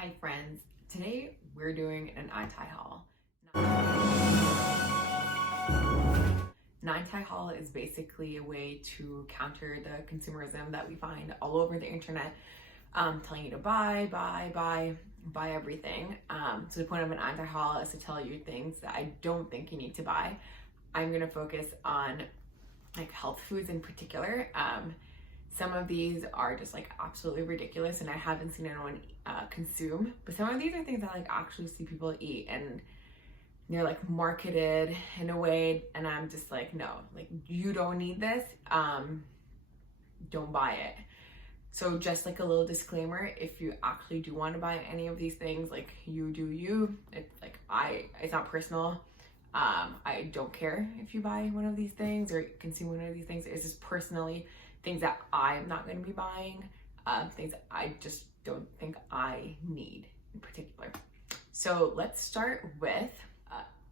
Hi friends, today we're doing an anti-haul. An anti-haul is basically a way to counter the consumerism that we find all over the internet, telling you to buy everything. So the point of an anti-haul is to tell you things that I don't think you need to buy. I'm gonna focus on like health foods in particular. Some of these are just like absolutely ridiculous and I haven't seen anyone consume, but some of these are things that like actually see people eat and they're like marketed in a way and I'm just like, no, like you don't need this, don't buy it. So just like a little disclaimer, if you actually do want to buy any of these things, like you do you, it's like it's not personal. I don't care if you buy one of these things or consume one of these things. It's just personally things that I'm not going to be buying, things that I just don't think I need in particular. So let's start with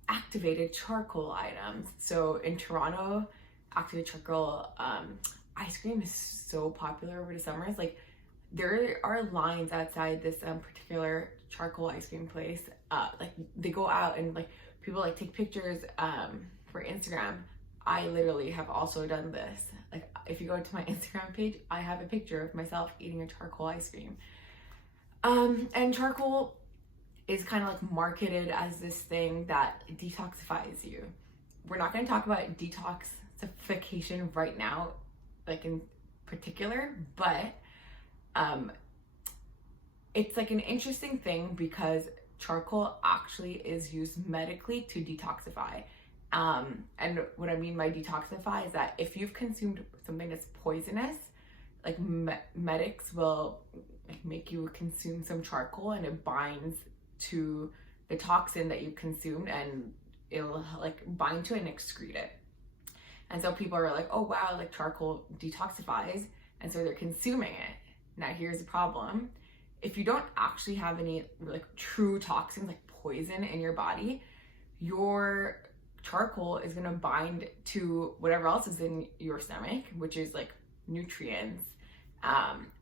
activated charcoal items. So in Toronto, activated charcoal ice cream is so popular over the summers. Like there are lines outside this particular charcoal ice cream place. Like they go out and like people like take pictures for Instagram. I literally have also done this. Like if you go to my Instagram page, I have a picture of myself eating a charcoal ice cream. And charcoal is kind of like marketed as this thing that detoxifies you. We're not going to talk about detoxification right now, like in particular, but it's like an interesting thing because charcoal actually is used medically to detoxify. And what I mean by detoxify is that if you've consumed something that's poisonous, like medics will like make you consume some charcoal and it binds to the toxin that you consumed and it'll like bind to it and excrete it. And so people are like, oh wow, like charcoal detoxifies, and so they're consuming it. Now here's the problem. If you don't actually have any like true toxins like poison in your body, your charcoal is going to bind to whatever else is in your stomach, which is like nutrients.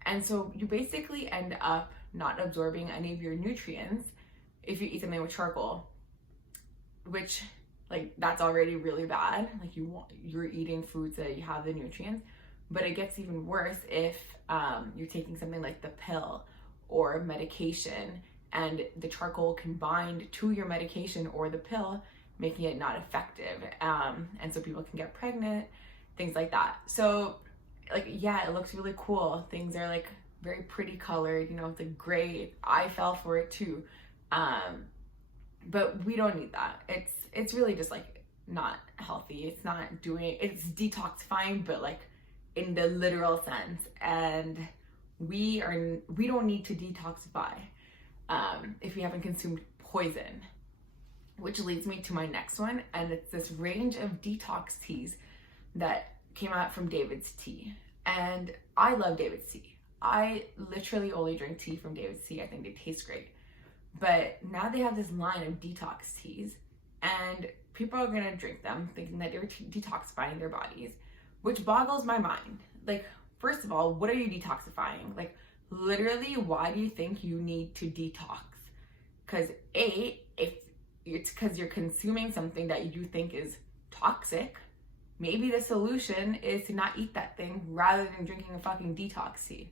And so you basically end up not absorbing any of your nutrients if you eat something with charcoal, which like that's already really bad. Like you're eating foods that you have the nutrients, but it gets even worse if you're taking something like the pill or medication and the charcoal can bind to your medication or the pill, making it not effective. And so people can get pregnant, things like that. So like, yeah, it looks really cool. Things are like very pretty colored, you know, it's like gray. I fell for it too. But we don't need that. It's really just like not healthy. It's detoxifying, but like in the literal sense. And we don't need to detoxify if we haven't consumed poison. Which leads me to my next one, and it's this range of detox teas that came out from David's Tea. And I love David's Tea. I literally only drink tea from David's Tea. I think they taste great. But now they have this line of detox teas, and people are gonna drink them thinking that they're detoxifying their bodies, which boggles my mind. Like, first of all, what are you detoxifying? Like, literally, why do you think you need to detox? Because if it's because you're consuming something that you think is toxic, maybe the solution is to not eat that thing rather than drinking a fucking detox tea.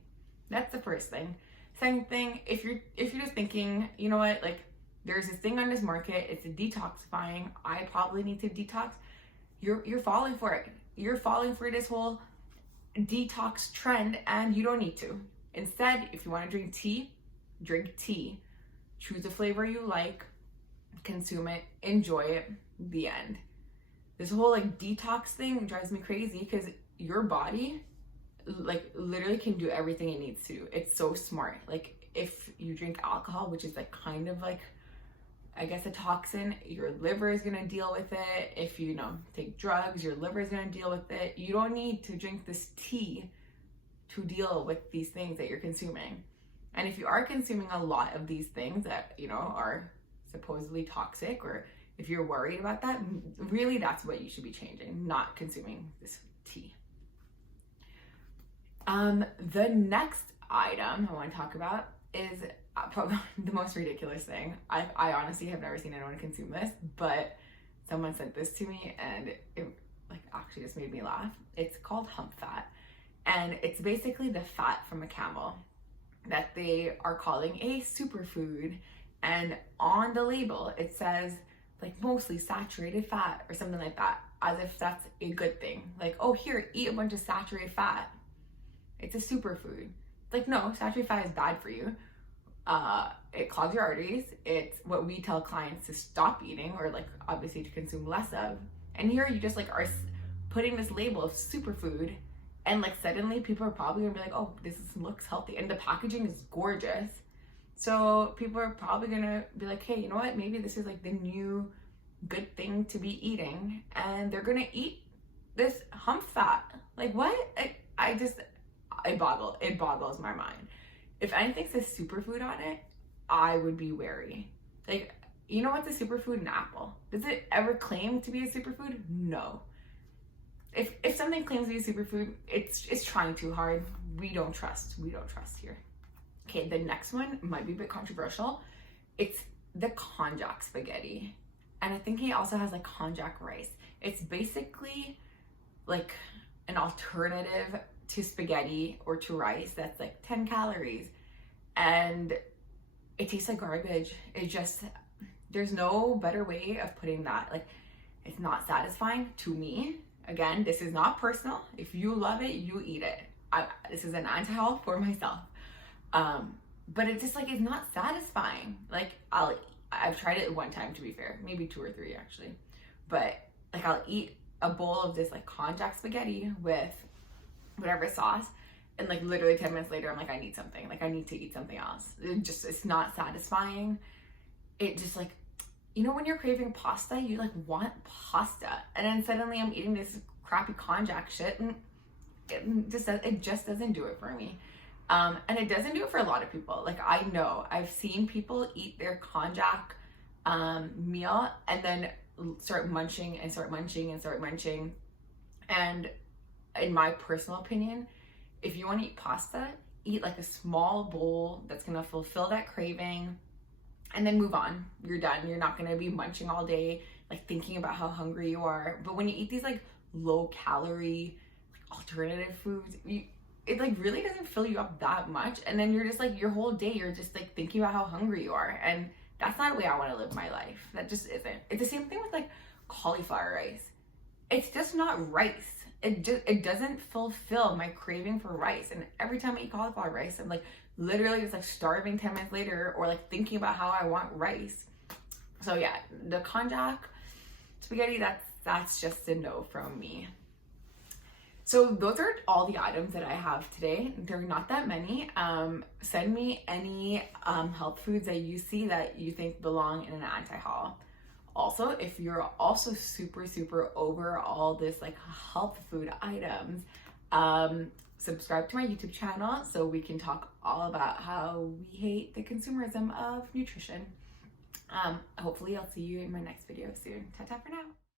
That's the first thing. Second thing, if you're just thinking, you know what, like there's this thing on this market, it's a detoxifying, I probably need to detox, you're falling for it. You're falling for this whole detox trend and you don't need to. Instead, if you want to drink tea, drink tea. Choose a flavor you like, consume it, enjoy it, the end. This whole like detox thing drives me crazy because your body like literally can do everything it needs to. It's so smart. Like if you drink alcohol, which is like kind of like I guess a toxin, your liver is gonna deal with it. If you take drugs, your liver is gonna deal with it. You don't need to drink this tea to deal with these things that you're consuming. And if you are consuming a lot of these things that are supposedly toxic, or if you're worried about that, really that's what you should be changing, not consuming this tea. The next item I want to talk about is probably the most ridiculous thing. I honestly have never seen anyone consume this, but someone sent this to me and it like actually just made me laugh. It's called hump fat, and it's basically the fat from a camel that they are calling a superfood. And on the label it says like mostly saturated fat or something like that, as if that's a good thing. Like, oh, here, eat a bunch of saturated fat. It's a superfood. Like, no, saturated fat is bad for you. It clogs your arteries. It's what we tell clients to stop eating, or like obviously to consume less of. And here you just like are putting this label of superfood, and like suddenly people are probably gonna be like, oh, looks healthy, and the packaging is gorgeous. So people are probably gonna be like, hey, you know what? Maybe this is like the new good thing to be eating, and they're gonna eat this hump fat. Like, what? It boggles my mind. If anything says superfood on it, I would be wary. Like, you know what's a superfood? An apple. Does it ever claim to be a superfood? No. If something claims to be a superfood, it's trying too hard. We don't trust here. Okay, the next one might be a bit controversial. It's the konjac spaghetti. And I think it also has like konjac rice. It's basically like an alternative to spaghetti or to rice that's like 10 calories. And it tastes like garbage. There's no better way of putting that. Like, it's not satisfying to me. Again, this is not personal. If you love it, you eat it. This is an anti-haul for myself. But it just like is not satisfying. Like, I've tried it one time, to be fair, maybe 2 or 3 actually. But like, I'll eat a bowl of this like konjac spaghetti with whatever sauce, and like literally 10 minutes later I'm like, I need something. Like, I need to eat something else. It's not satisfying. It just like, you know, when you're craving pasta, you like want pasta, and then suddenly I'm eating this crappy konjac shit, and it just doesn't do it for me. And it doesn't do it for a lot of people. Like, I know I've seen people eat their konjac meal and then start munching. And in my personal opinion, if you want to eat pasta, eat like a small bowl that's gonna fulfill that craving, and then move on. You're done. You're not gonna be munching all day, like thinking about how hungry you are. But when you eat these like low calorie, like alternative foods, it like really doesn't fill you up that much, and then you're just like, your whole day you're just like thinking about how hungry you are, and that's not the way I want to live my life. That just isn't. It's the same thing with like cauliflower rice. It's just not rice. It doesn't fulfill my craving for rice, and every time I eat cauliflower rice, I'm like literally just like starving 10 minutes later, or like thinking about how I want rice. So yeah, the konjac spaghetti, that's just a no from me. So those are all the items that I have today. There are not that many. Send me any health foods that you see that you think belong in an anti-haul. Also, if you're also super over all this like health food items, subscribe to my YouTube channel so we can talk all about how we hate the consumerism of nutrition. Hopefully I'll see you in my next video soon. Ta-ta for now.